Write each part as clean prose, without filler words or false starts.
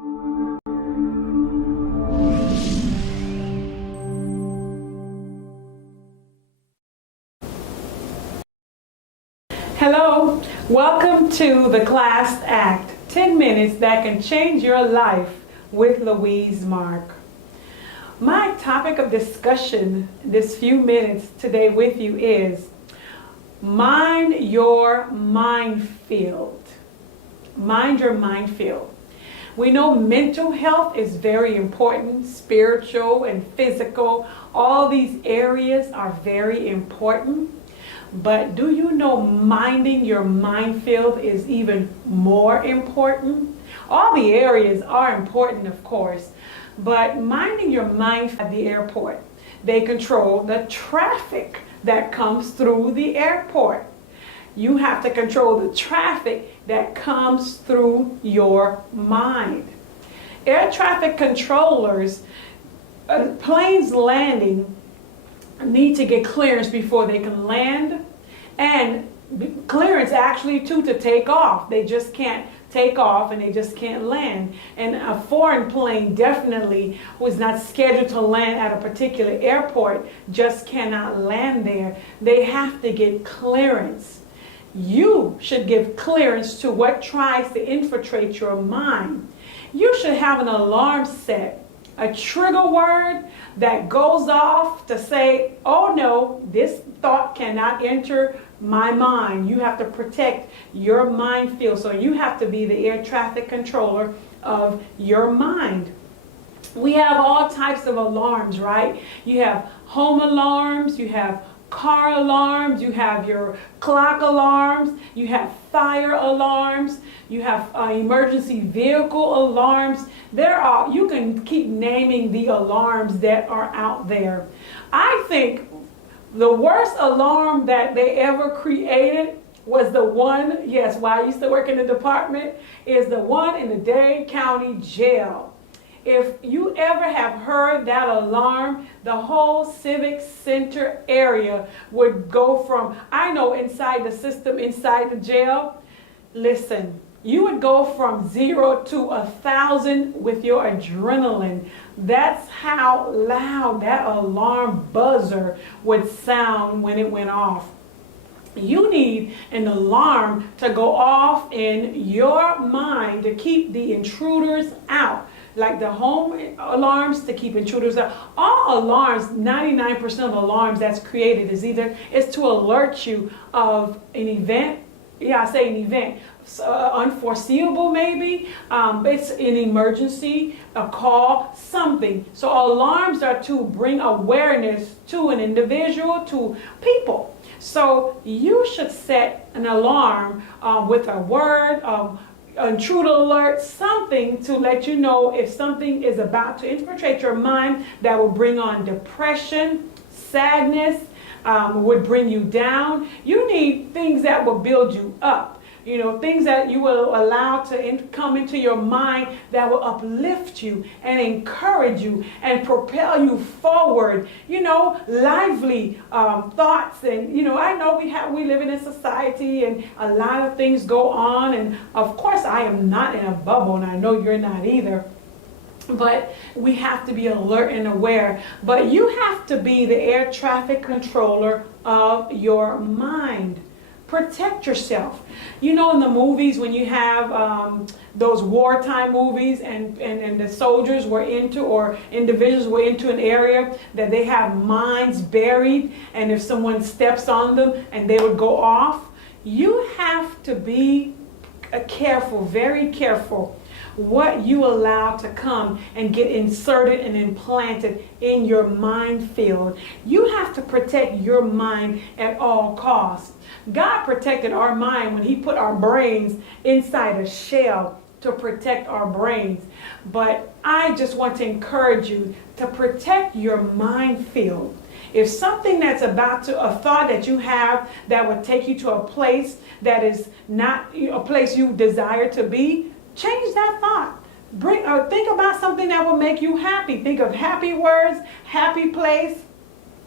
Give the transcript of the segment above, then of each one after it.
Hello, welcome to the class act, 10 minutes that can change your life with Louise Marc. My topic of discussion this few minutes today with you is mind your minefield. Mind your minefield. We know mental health is very important, spiritual and physical. All these areas are very important. But do you know minding your minefield is even more important? All the areas are important, of course, but minding your minefield at the airport. They control the traffic that comes through the airport. You have to control the traffic that comes through your mind. Air traffic controllers, planes landing, need to get clearance before they can land, and clearance actually too to take off. They just can't take off and they just can't land. And a foreign plane definitely was not scheduled to land at a particular airport just cannot land there. They have to get clearance. You should give clearance to what tries to infiltrate your mind. You should have an alarm set, a trigger word that goes off to say, oh no, this thought cannot enter my mind. You have to protect your minefield. So you have to be the air traffic controller of your mind. We have all types of alarms, right? You have home alarms, you have car alarms, you have your clock alarms, you have fire alarms, you have emergency vehicle alarms. You can keep naming the alarms that are out there. I think the worst alarm that they ever created was the one, yes, while I used to work in the department, is the one in the Dade County Jail. If you ever have heard that alarm, the whole civic center area would go from, I know inside the system, inside the jail, listen, you would go from 0 to 1,000 with your adrenaline. That's how loud that alarm buzzer would sound when it went off. You need an alarm to go off in your mind to keep the intruders out. Like the home alarms to keep intruders out. All alarms, 99% of alarms that's created is to alert you of an event. Yeah, I say an event. Unforeseeable maybe. It's an emergency, a call, something. So alarms are to bring awareness to an individual, to people. So you should set an alarm with a word, intruder alert, something to let you know if something is about to infiltrate your mind that will bring on depression, sadness, would bring you down. You need things that will build you up. You know, things that you will allow to come into your mind that will uplift you and encourage you and propel you forward. You know, lively thoughts. And, you know, I know we live in a society and a lot of things go on. And of course, I am not in a bubble, and I know you're not either. But we have to be alert and aware. But you have to be the air traffic controller of your mind. Protect yourself. You know, in the movies, when you have those wartime movies and the soldiers were into, or individuals were into an area that they have mines buried, and if someone steps on them and they would go off, you have to be careful, very careful, what you allow to come and get inserted and implanted in your minefield. You have to protect your mind at all costs. God protected our mind when He put our brains inside a shell to protect our brains. But I just want to encourage you to protect your minefield. If something that's a thought that you have that would take you to a place that is not a place you desire to be, change that thought. Think about something that will make you happy. Think of happy words, happy place.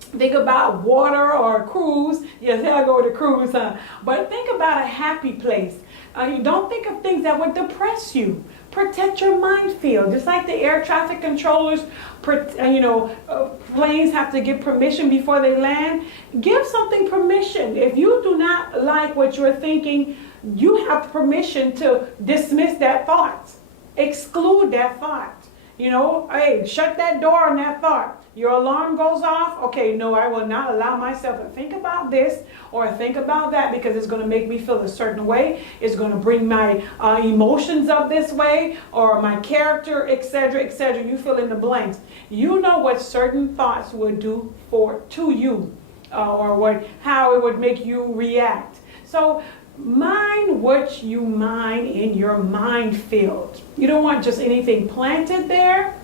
Think about water or a cruise. Yes, I'll go to cruise, huh? But think about a happy place. You don't think of things that would depress you. protect your minefield. Just like the air traffic controllers, planes have to get permission before they land. Give something permission. If you do not like what you're thinking, you have permission to dismiss that thought, exclude that thought. Hey, shut that door on that thought. Your alarm goes off. Okay, no, I will not allow myself to think about this or think about that, because it's going to make me feel a certain way. It's going to bring my emotions up this way, or my character, etc., etc. You fill in the blanks. You know what certain thoughts would do to you, or how it would make you react. So mind what you mind in your mind field. You don't want just anything planted there.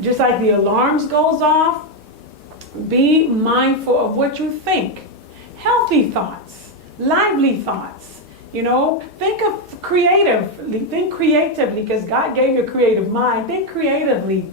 Just like the alarms goes off, be mindful of what you think. Healthy thoughts, lively thoughts. Think of creatively. Think creatively, because God gave you a creative mind. Think creatively.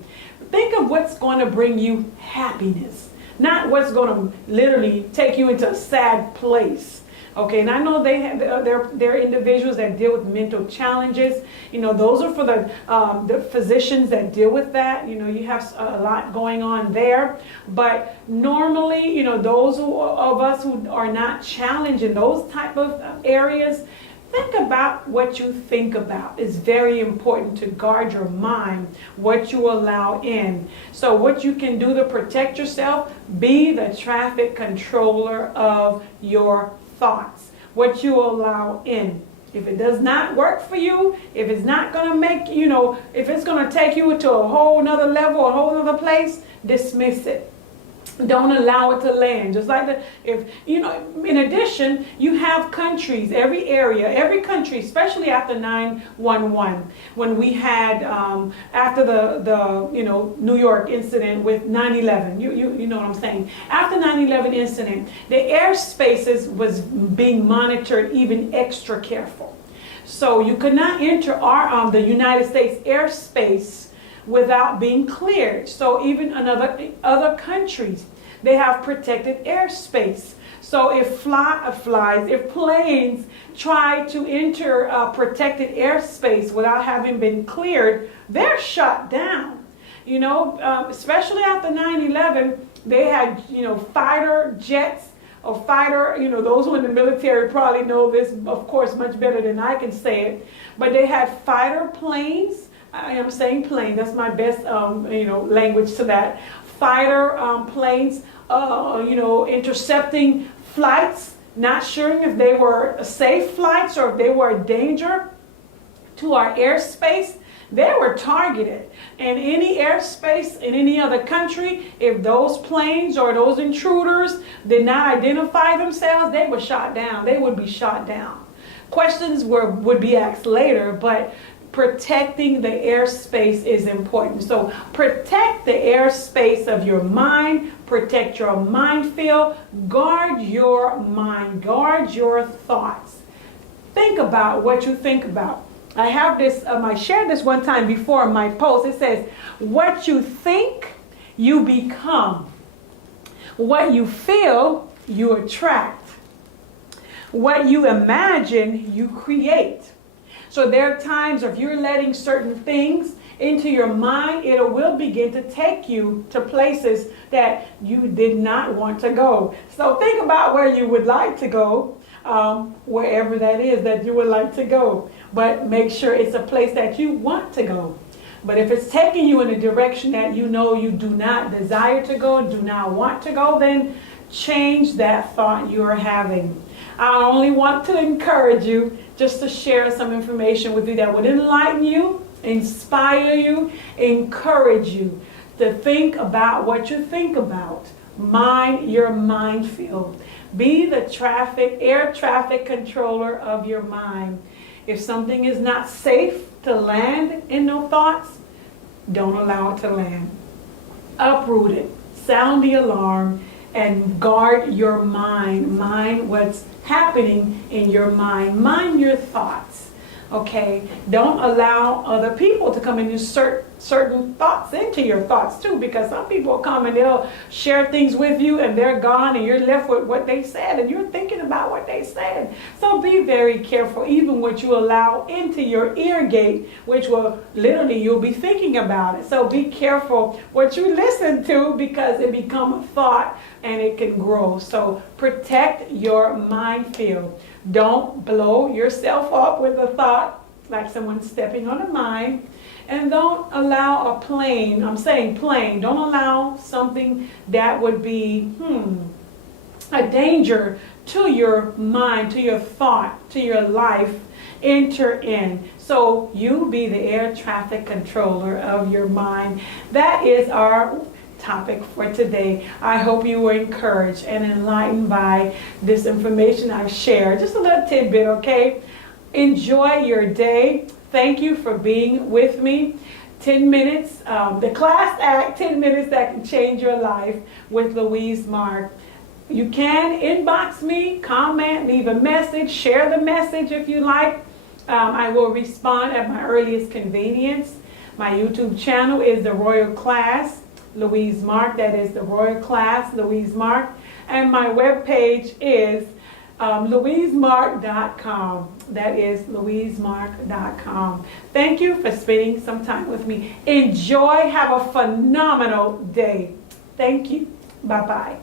Think of what's going to bring you happiness, not what's going to literally take you into a sad place. Okay, and I know they're individuals that deal with mental challenges. Those are for the physicians that deal with that. You have a lot going on there. But normally, those of us who are not challenged in those type of areas, think about what you think about. It's very important to guard your mind, what you allow in. So what you can do to protect yourself, be the traffic controller of your thoughts, what you allow in. If it does not work for you, if it's not going to make, if it's going to take you to a whole nother level, a whole nother place, dismiss it. Don't allow it to land. Just like in addition, you have countries, every area, every country, especially after 9/11, when we had, after the New York incident with 9/11, you know what I'm saying? After 9/11 incident, the airspaces was being monitored even extra careful. So you could not enter the United States airspace without being cleared. So even in other countries, they have protected airspace. So if planes try to enter protected airspace without having been cleared, they're shut down. Especially after 9/11, they had fighter jets or fighter. Those who in the military probably know this, of course, much better than I can say it. But they had fighter planes. I am saying plane. That's my best, language to that. Fighter planes, intercepting flights, not sure if they were safe flights or if they were a danger to our airspace. They were targeted. And any airspace in any other country, if those planes or those intruders did not identify themselves, they were shot down. They would be shot down. Questions would be asked later, but protecting the airspace is important. So protect the airspace of your mind, protect your minefield, guard your mind, guard your thoughts. Think about what you think about. I have this, I shared this one time before in my post. It says, what you think, you become. What you feel, you attract. What you imagine, you create. So there are times if you're letting certain things into your mind, it will begin to take you to places that you did not want to go. So think about where you would like to go, wherever that is that you would like to go. But make sure it's a place that you want to go. But if it's taking you in a direction that you know you do not desire to go, do not want to go, then change that thought you are having. I only want to encourage you just to share some information with you that would enlighten you, inspire you, encourage you to think about what you think about. Mind your minefield. Be the air traffic controller of your mind. If something is not safe to land in no thoughts, don't allow it to land. Uproot it. Sound the alarm and guard your mind. Mind what's happening in your mind. Mind your thoughts. Okay, don't allow other people to come and insert certain thoughts into your thoughts too, because some people come and they'll share things with you and they're gone and you're left with what they said and you're thinking about what they said. So be very careful, even what you allow into your ear gate, which will literally, you'll be thinking about it. So be careful what you listen to, because it becomes a thought and it can grow. So protect your minefield. Don't blow yourself up with a thought like someone stepping on a mine. And don't allow a plane, I'm saying plane, don't allow something that would be a danger to your mind, to your thought, to your life, enter in. So you be the air traffic controller of your mind. That is our topic for today. I hope you were encouraged and enlightened by this information I've shared. Just a little tidbit, okay? Enjoy your day. Thank you for being with me. 10 minutes, the class act, 10 minutes that can change your life with Louise Marc. You can inbox me, comment, leave a message, share the message if you like. I will respond at my earliest convenience. My YouTube channel is The Royal Class, Louise Marc. That is The Royal Class, Louise Marc. And my webpage is louisemarc.com. That is louisemarc.com. Thank you for spending some time with me. Enjoy. Have a phenomenal day. Thank you. Bye-bye.